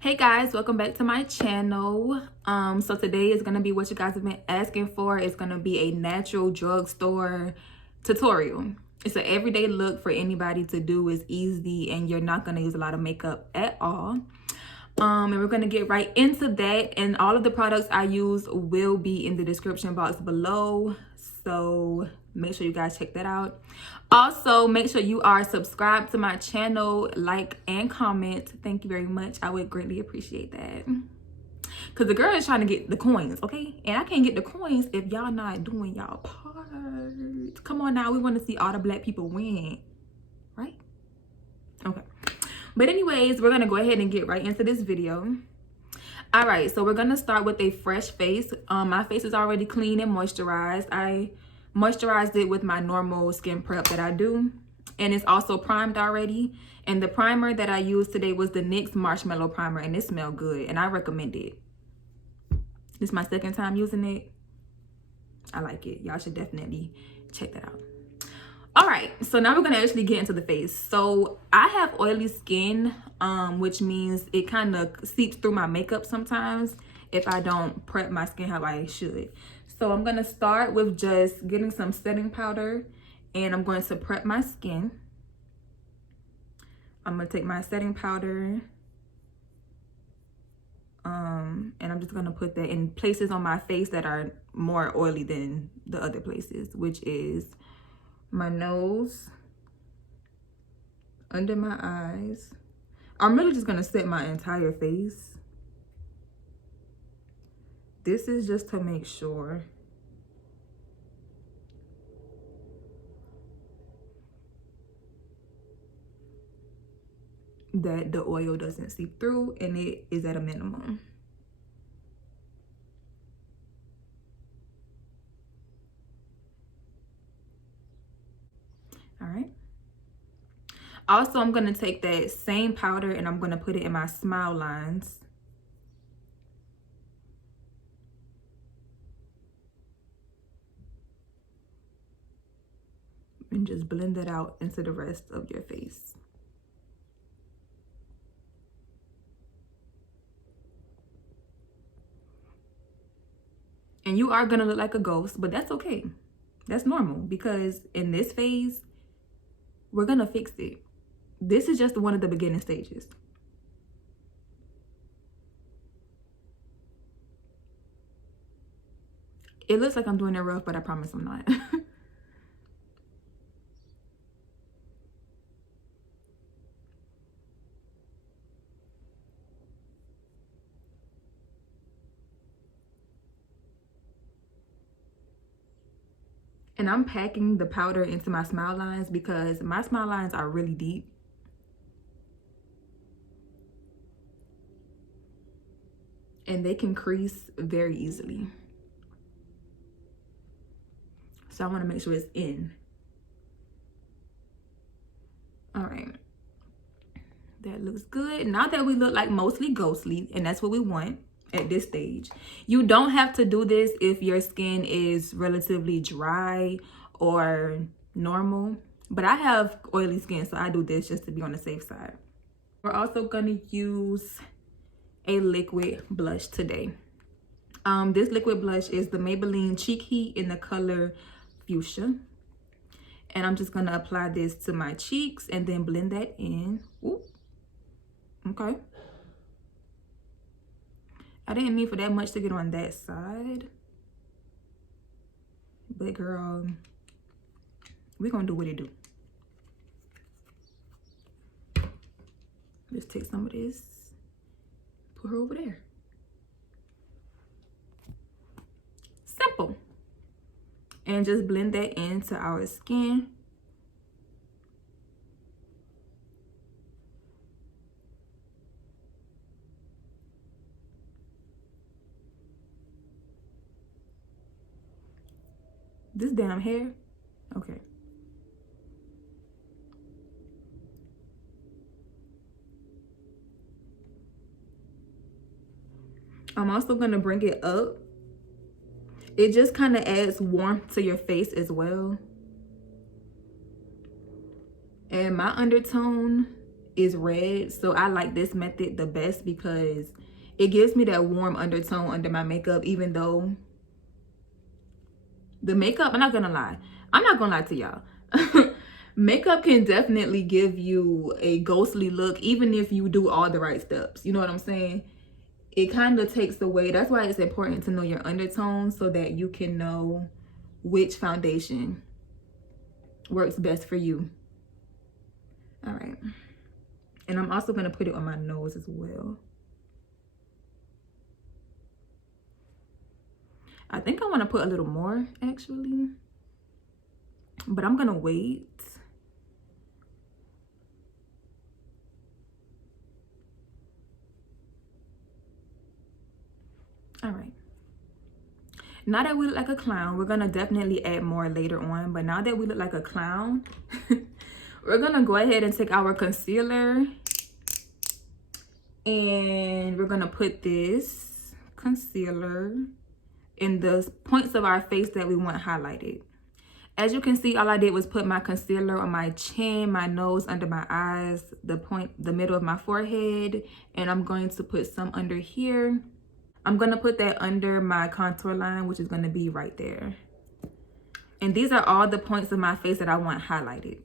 Hey guys, welcome back to my channel. So today is gonna be what you guys have been asking for. It's gonna be a natural drugstore tutorial. It's an everyday look for anybody to do. It's easy and you're not gonna use a lot of makeup at all. And we're gonna get right into that, and all of the products I use will be in the description box below, so make sure you guys check that out. Also, make sure you are subscribed to my channel, like and comment. Thank you very much. I would greatly appreciate that, because the girl is trying to get the coins, okay? And I can't get the coins if y'all not doing y'all part. Come on now, we want to see all the black people win, right? Okay. But anyways, we're gonna go ahead and get right into this video. All right, so we're gonna start with a fresh face. My face is already clean and moisturized. I moisturized it with my normal skin prep that I do, and it's also primed already. And the primer that I used today was the NYX Marshmellow Primer, and it smelled good, and I recommend it. This is my second time using it. I like it. Y'all should definitely check that out. All right, so now we're gonna actually get into the face. So I have oily skin, which means it kind of seeps through my makeup sometimes if I don't prep my skin how I should. So I'm gonna start with just getting some setting powder, and I'm going to prep my skin. I'm gonna take my setting powder, and I'm just gonna put that in places on my face that are more oily than the other places, which is my nose, under my eyes. I'm really just gonna set my entire face. This is just to make sure that the oil doesn't seep through and it is at a minimum. All right. Also, I'm gonna take that same powder and I'm gonna put it in my smile lines. And just blend that out into the rest of your face. And you are gonna look like a ghost, but that's okay. That's normal, because in this phase, we're gonna fix it. This is just one of the beginning stages. It looks like I'm doing it rough, but I promise I'm not. And I'm packing the powder into my smile lines because my smile lines are really deep. And they can crease very easily. So I want to make sure it's in. All right. That looks good. Now that we look like mostly ghostly, and that's what we want at this stage. You don't have to do this if your skin is relatively dry or normal, but I have oily skin, so I do this just to be on the safe side. We're also gonna use a liquid blush today. This liquid blush is the Maybelline Cheek Heat in the color Fushia, and I'm just gonna apply this to my cheeks and then blend that in. Ooh. Okay. I didn't mean for that much to get on that side, but girl, we're gonna do what it do. Just take some of this, put her over there. Simple. And just blend that into our skin. This damn hair. Okay. I'm also gonna bring it up. It just kind of adds warmth to your face as well. And my undertone is red. So I like this method the best because it gives me that warm undertone under my makeup, even though the makeup, I'm not gonna lie to y'all. Makeup can definitely give you a ghostly look even if you do all the right steps. You know what I'm saying? It kind of takes away. That's why it's important to know your undertones so that you can know which foundation works best for you. All right. And I'm also going to put it on my nose as well. I think I want to put a little more actually, but I'm going to wait. All right. Now that we look like a clown, we're going to definitely add more later on. But now that we look like a clown, we're going to go ahead and take our concealer. And we're going to put this concealer in the points of our face that we want highlighted. As you can see, all I did was put my concealer on my chin, my nose, under my eyes, the middle of my forehead. And I'm going to put some under here. I'm going to put that under my contour line, which is going to be right there. And these are all the points of my face that I want highlighted.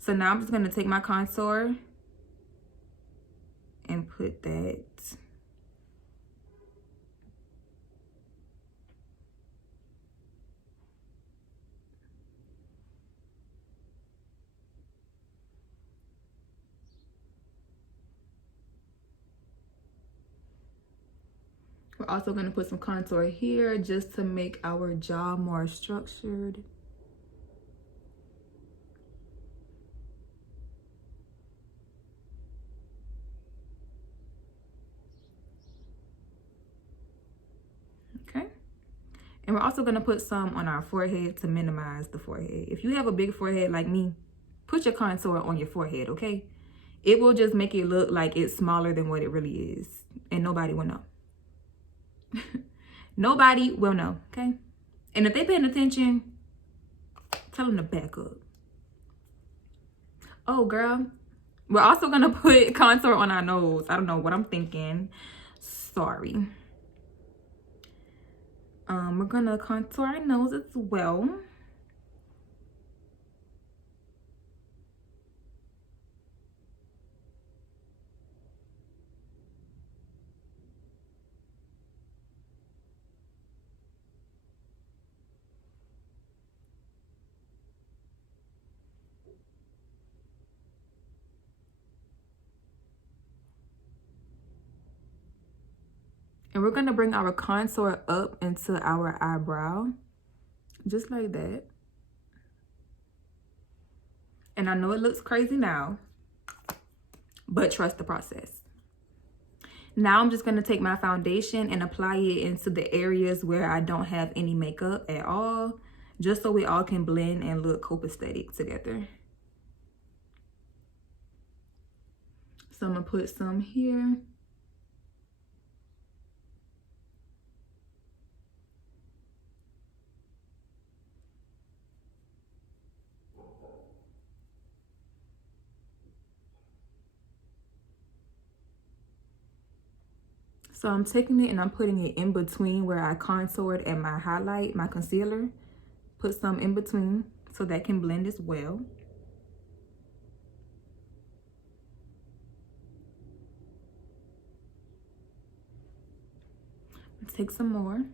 So now I'm just going to take my contour and put that. We're also going to put some contour here just to make our jaw more structured. Okay. And we're also going to put some on our forehead to minimize the forehead. If you have a big forehead like me, put your contour on your forehead, okay? It will just make it look like it's smaller than what it really is. And nobody will know. Nobody will know, okay? And if they paying attention, tell them to back up. Oh, girl. We're also going to put contour on our nose. I don't know what I'm thinking. Sorry. We're going to contour our nose as well. And we're going to bring our contour up into our eyebrow. Just like that. And I know it looks crazy now, but trust the process. Now I'm just going to take my foundation and apply it into the areas where I don't have any makeup at all. Just so we all can blend and look copacetic together. So I'm going to put some here. So I'm taking it and I'm putting it in between where I contoured and my highlight, my concealer. Put some in between so that can blend as well. Take some more.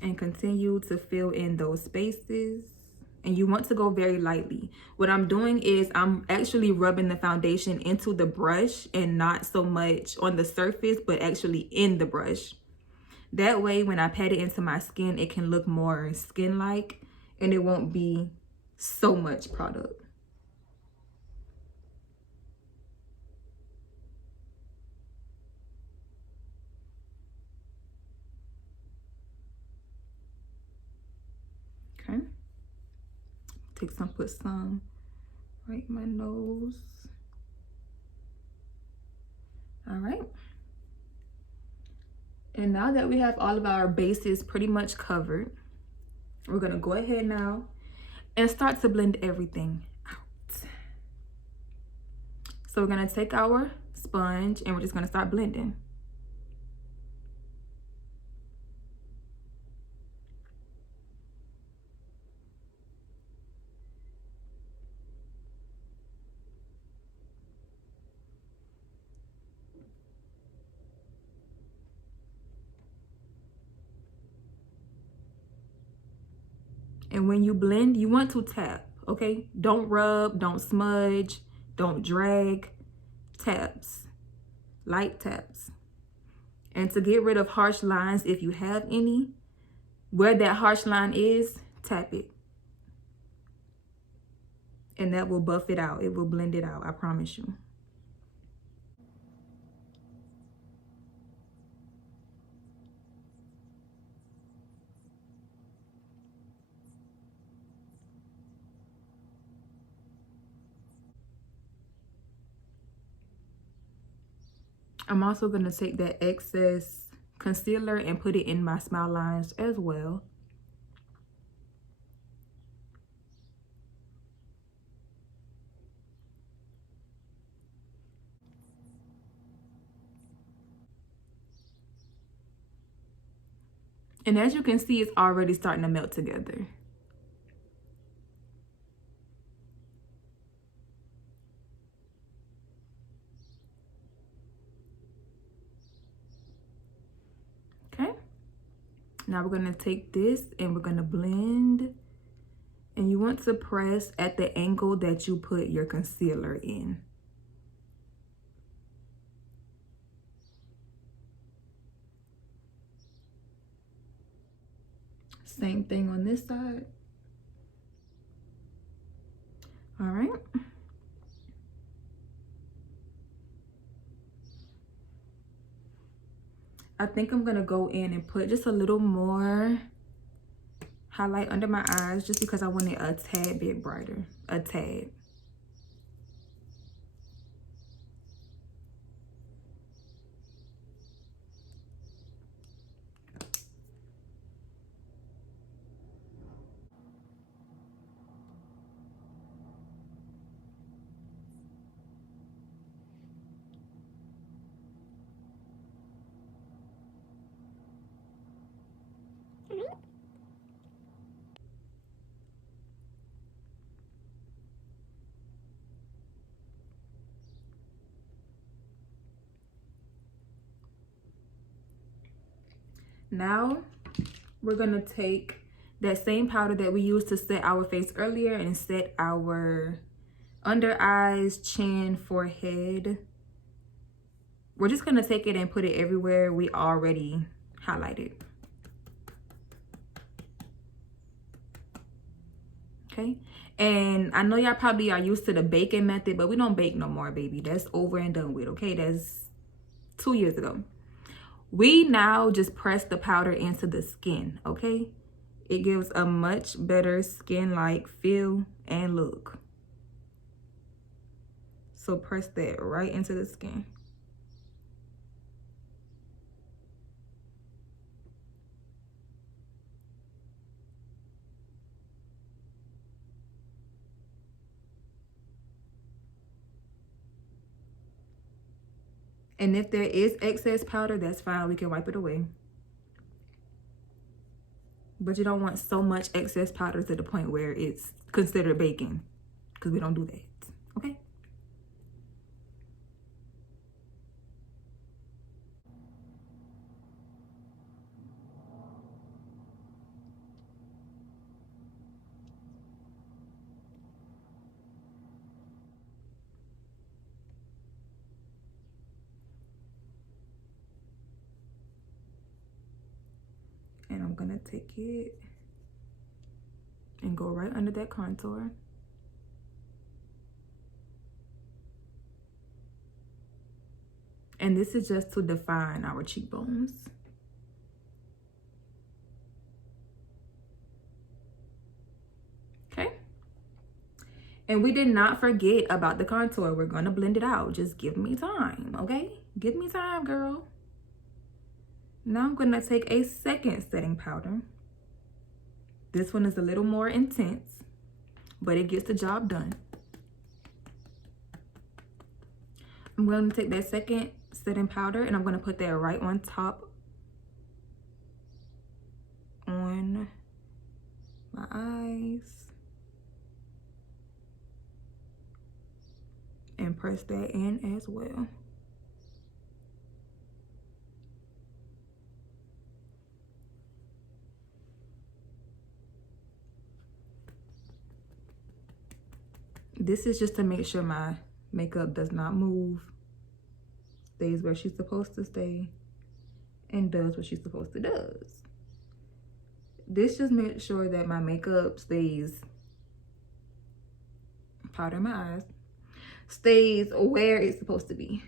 And continue to fill in those spaces. And you want to go very lightly. What I'm doing is I'm actually rubbing the foundation into the brush and not so much on the surface, but actually in the brush. That way, when I pat it into my skin, it can look more skin-like and it won't be so much product. Okay. Take some, put some right in my nose. All right. And now that we have all of our bases pretty much covered, we're gonna go ahead now and start to blend everything out. So we're gonna take our sponge and we're just gonna start blending. And when you blend, you want to tap, okay? Don't rub, don't smudge, don't drag. Taps, light taps. And to get rid of harsh lines, if you have any, where that harsh line is, tap it. And that will buff it out. It will blend it out, I promise you. I'm also going to take that excess concealer and put it in my smile lines as well. And as you can see, it's already starting to melt together. Okay. Now we're going to take this and we're going to blend. And you want to press at the angle that you put your concealer in. Same thing on this side. All right. I think I'm gonna go in and put just a little more highlight under my eyes just because I want it a tad bit brighter, a tad. Now we're gonna take that same powder that we used to set our face earlier and set our under eyes, chin, forehead. We're just gonna take it and put it everywhere we already highlighted. Okay, and I know y'all probably are used to the baking method, but we don't bake no more, baby. That's over and done with, okay? That's 2 years ago. We now just press the powder into the skin, okay? It gives a much better skin-like feel and look. So press that right into the skin. And if there is excess powder, that's fine. We can wipe it away. But you don't want so much excess powder to the point where it's considered baking, because we don't do that, okay? And I'm gonna take it and go right under that contour. And this is just to define our cheekbones. Okay. And we did not forget about the contour. We're gonna blend it out. Just give me time, okay? Give me time, girl. Now I'm gonna take a second setting powder. This one is a little more intense. but it gets the job done. I'm going to take that second setting powder and I'm going to put that right on top on my eyes and press that in as well. This is just to make sure my makeup does not move, stays where she's supposed to stay, and does what she's supposed to do. This just makes sure that my makeup stays, powder in my eyes, stays where it's supposed to be.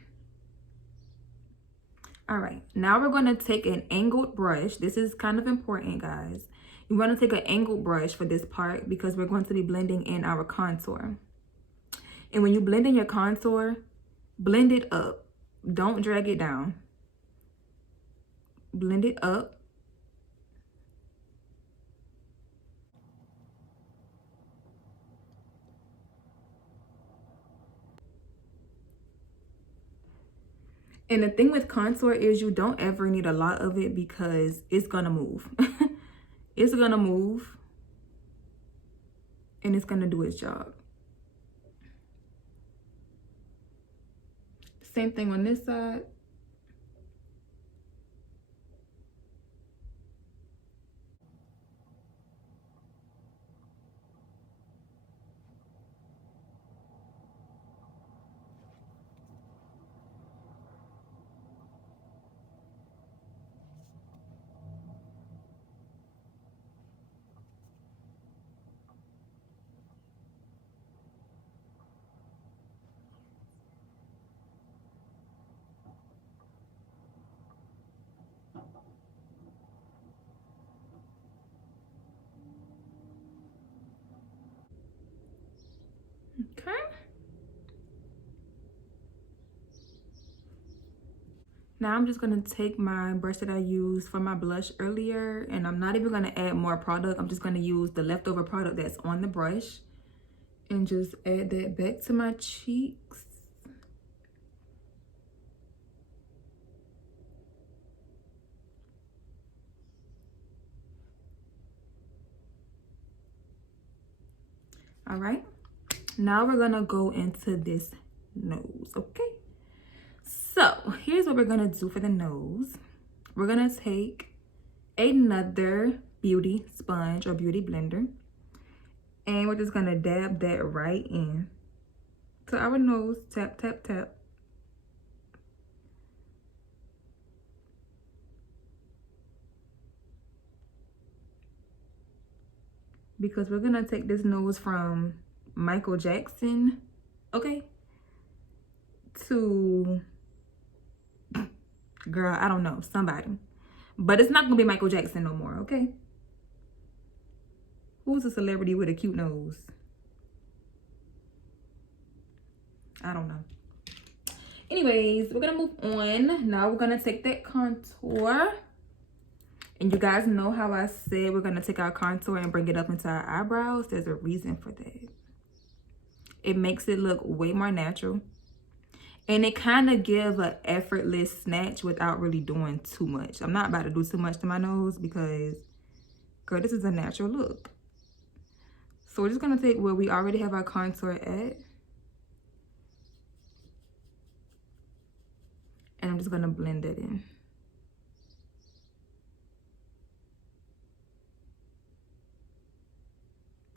All right, now we're going to take an angled brush. This is kind of important, guys. You want to take an angled brush for this part because we're going to be blending in our contour. And when you blend in your contour, blend it up. Don't drag it down. Blend it up. And the thing with contour is you don't ever need a lot of it because it's gonna move. It's gonna move and it's gonna do its job. Same thing on this side. Okay. Now I'm just gonna take my brush that I used for my blush earlier, and I'm not even gonna add more product. I'm just gonna use the leftover product that's on the brush and just add that back to my cheeks. All right, now we're gonna go into this nose, okay? So here's what we're gonna do for the nose. We're gonna take another beauty sponge or beauty blender, and we're just gonna dab that right in to our nose. Tap, tap, tap. Because we're gonna take this nose from Michael Jackson, okay, to, girl, I don't know, somebody. But it's not gonna be Michael Jackson no more, okay? Who's a celebrity with a cute nose? I don't know. Anyways, we're gonna move on. Now we're gonna take that contour. And you guys know how I said we're gonna take our contour and bring it up into our eyebrows. There's a reason for that. It makes it look way more natural. And it kind of gives an effortless snatch without really doing too much. I'm not about to do too much to my nose because, girl, this is a natural look. So we're just gonna take where we already have our contour at. And I'm just gonna blend it in.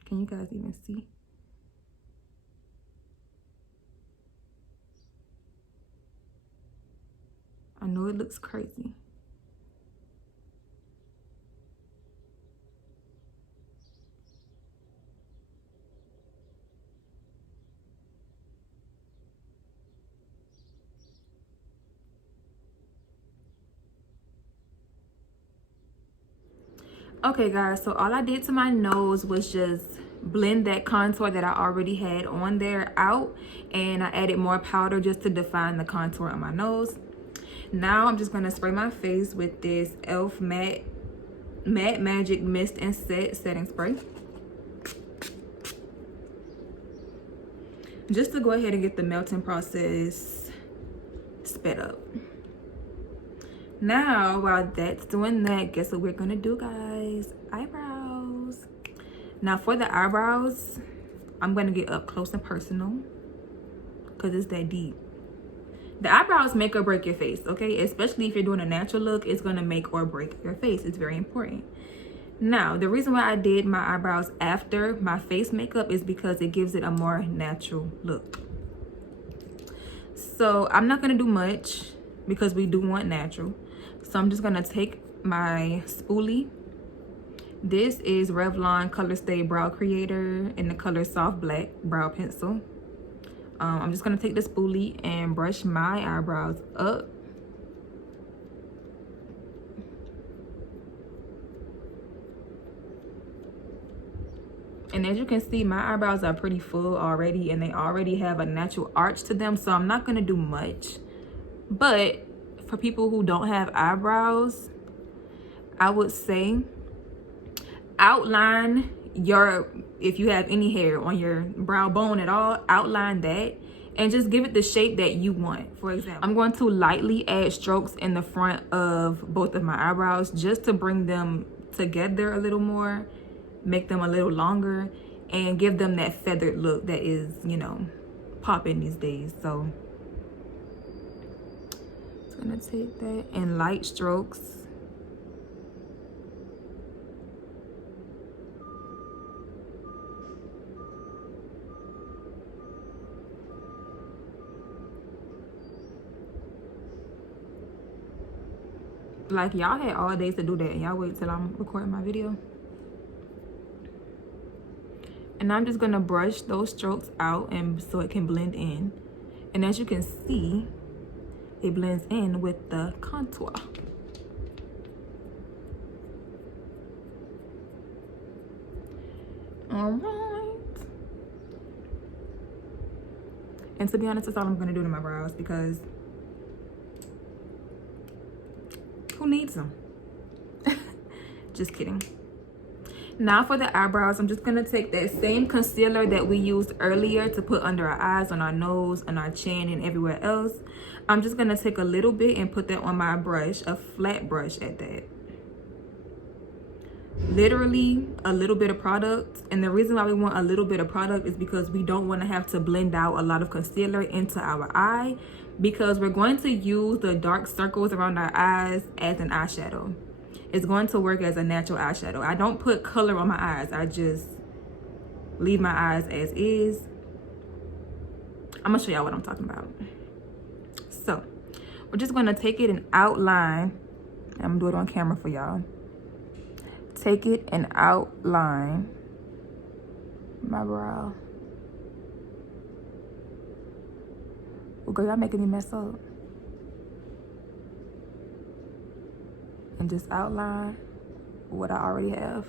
Can you guys even see? I know it looks crazy. Okay guys, so all I did to my nose was just blend that contour that I already had on there out, and I added more powder just to define the contour on my nose. Now I'm just gonna spray my face with this e.l.f. Matte Magic Mist and Set setting spray. just to go ahead and get the melting process sped up. Now, while that's doing that, guess what we're gonna do, guys? Eyebrows. Now for the eyebrows, I'm gonna get up close and personal because it's that deep. The eyebrows make or break your face, okay? Especially if you're doing a natural look, it's gonna make or break your face. It's very important. Now, the reason why I did my eyebrows after my face makeup is because it gives it a more natural look. So I'm not gonna do much because we do want natural. So I'm just gonna take my spoolie. This is Revlon Colorstay Brow Creator in the color Soft Black Brow Pencil. I'm just gonna take the spoolie and brush my eyebrows up. And as you can see, my eyebrows are pretty full already and they already have a natural arch to them. So I'm not gonna do much. But for people who don't have eyebrows, I would say outline your, if you have any hair on your brow bone at all, outline that and just give it the shape that you want. For example, I'm going to lightly add strokes in the front of both of my eyebrows just to bring them together a little more, make them a little longer, and give them that feathered look that is, you know, popping these days. So I'm gonna take that in light strokes. Like, y'all had all days to do that and y'all wait till I'm recording my video. And I'm just gonna brush those strokes out and so it can blend in. And as you can see, it blends in with the contour. All right. And to be honest, that's all I'm gonna do to my brows because who needs them? Just kidding. Now for the eyebrows, I'm just gonna take that same concealer that we used earlier to put under our eyes, on our nose, on our chin, and everywhere else. I'm just gonna take a little bit and put that on my brush, a flat brush at that. Literally a little bit of product. And the reason why we want a little bit of product is because we don't want to have to blend out a lot of concealer into our eye, because we're going to use the dark circles around our eyes as an eyeshadow. It's going to work as a natural eyeshadow. I don't put color on my eyes. I just leave my eyes as is. I'm gonna show y'all what I'm talking about. So we're just gonna take it and outline. I'm gonna do it on camera for y'all. Take it and outline my brow. Oh girl, y'all making me mess up. And just outline what I already have.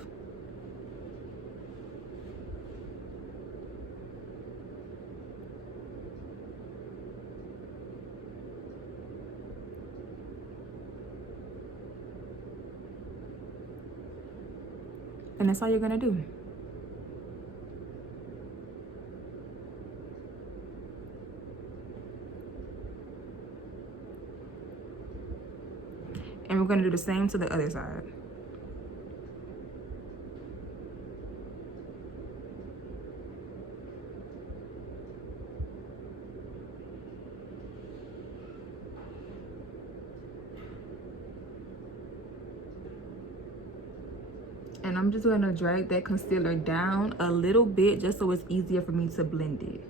And that's all you're gonna do. And we're gonna do the same to the other side. And I'm just gonna drag that concealer down a little bit just so it's easier for me to blend it.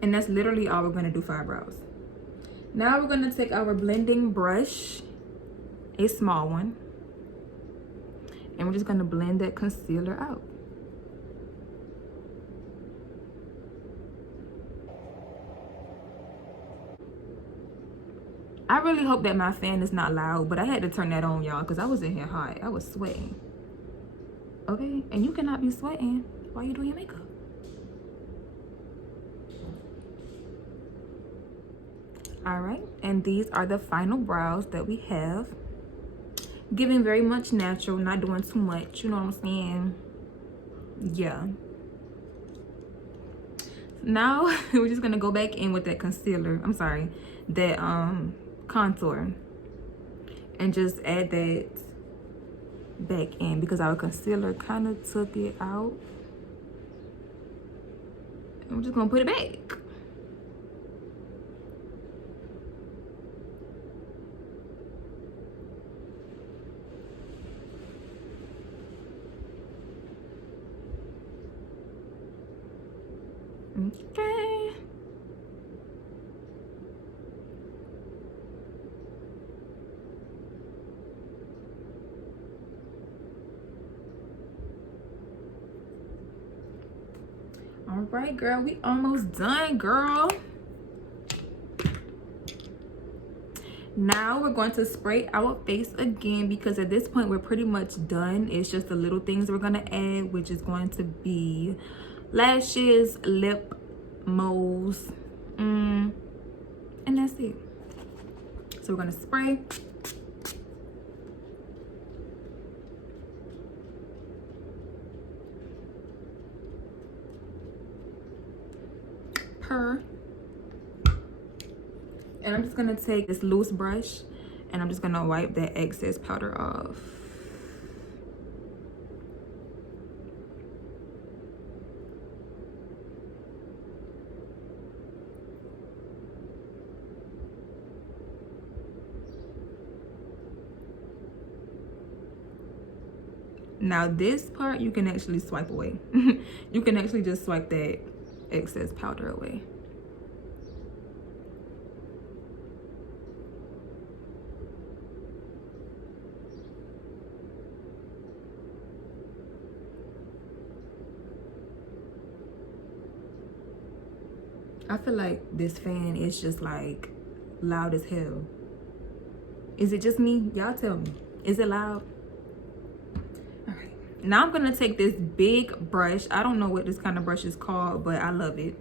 And that's literally all we're gonna do for our brows. Now we're gonna take our blending brush, a small one, and we're just gonna blend that concealer out. I really hope that my fan is not loud, but I had to turn that on, y'all, because I was in here hot. I was sweating. Okay? And you cannot be sweating while you're doing your makeup. All right, and these are the final brows that we have. Giving very much natural, not doing too much, you know what I'm saying? Yeah. Now we're just gonna go back in with that concealer, I'm sorry, that contour, and just add that back in because our concealer kind of took it out. And we're just gonna put it back. Okay. All right, girl, we almost done, girl. Now we're going to spray our face again because at this point we're pretty much done. It's just the little things we're gonna add, which is going to be lashes, lip, moles, and that's it. So we're gonna spray. And I'm just gonna take this loose brush and I'm just gonna wipe that excess powder off. Now this part you can actually swipe away. You can actually just swipe that excess powder away. I feel like this fan is just like loud as hell. Is it just me? Y'all tell me. Is it loud? All right. Now I'm gonna take this big brush. I don't know what this kind of brush is called, but I love it.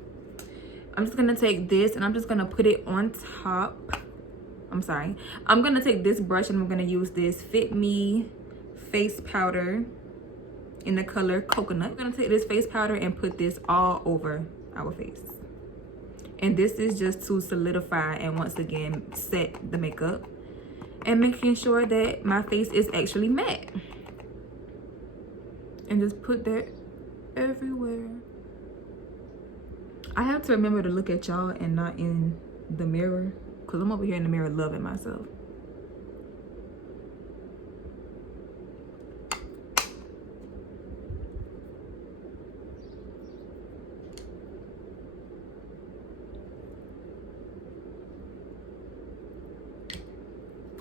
I'm just gonna take this and I'm just gonna put it on top. I'm sorry. I'm gonna take this brush and I'm gonna use this Fit Me face powder in the color Coconut. I'm gonna take this face powder and put this all over our face. And this is just to solidify and once again set the makeup and making sure that my face is actually matte. And just put that everywhere. I have to remember to look at y'all and not in the mirror because I'm over here in the mirror loving myself.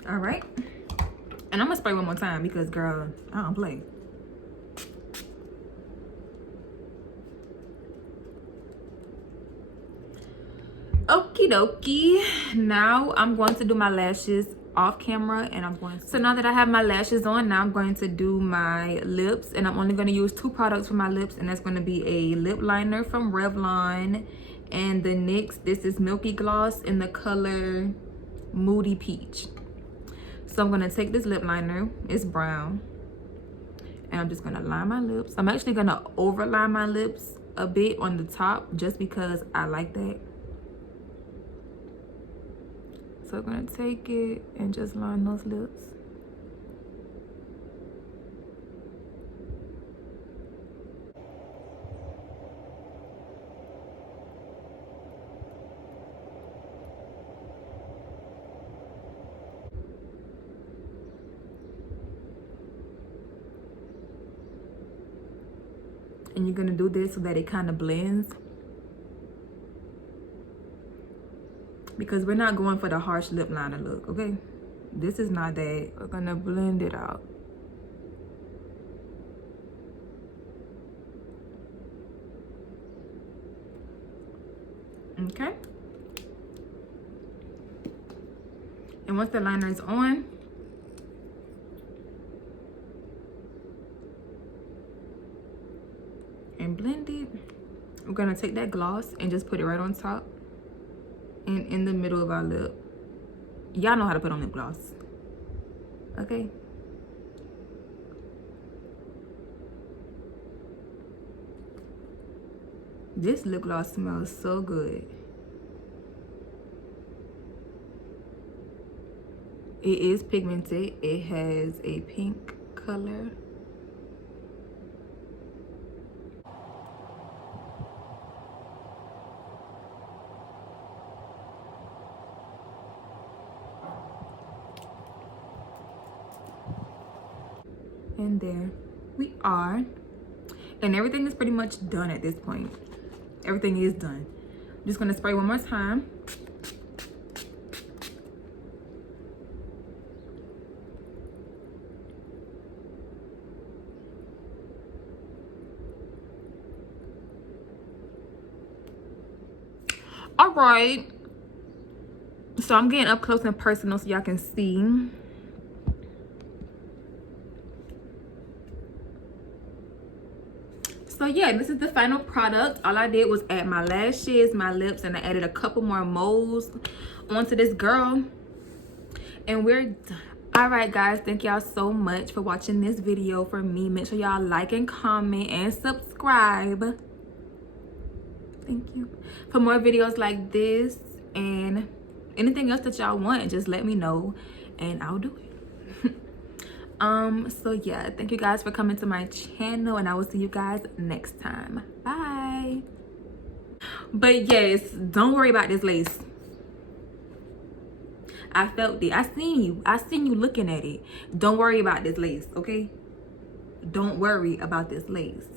All right, and I'm gonna spray one more time because girl, I don't play. Okie dokie. Now I'm going to do my lashes off camera and I'm going to... So now that I have my lashes on, now I'm going to do my lips and I'm only going to use 2 products for my lips, and that's going to be a lip liner from Revlon and the NYX. This is Milky Gloss in the color Moody Peach. So I'm going to take this lip liner, it's brown, and I'm just going to line my lips. I'm actually going to overline my lips a bit on the top just because I like that. So I'm going to take it and just line those lips. And you're gonna do this so that it kind of blends, because we're not going for the harsh lip liner look, okay? This is not that. We're gonna blend it out. Okay? And once the liner is on, and blend it, we're gonna take that gloss and just put it right on top and in the middle of our lip. Y'all know how to put on lip gloss, okay? This lip gloss smells so good. It is pigmented. It has a pink color. And there we are. And everything is pretty much done at this point. Everything is done. I'm just gonna spray one more time. All right. So I'm getting up close and personal so y'all can see. So yeah, this is the final product. All I did was add my lashes, my lips, and I added a couple more molds onto this girl. And we're done. All right, guys, thank y'all so much for watching this video for me. Make sure y'all like and comment and subscribe. Thank you. For more videos like this and anything else that y'all want, just let me know and I'll do it. So yeah, thank you guys for coming to my channel, and I will see you guys next time. Bye. But yes, don't worry about this lace. I felt it. I seen you looking at it. Don't worry about this lace, okay? Don't worry about this lace.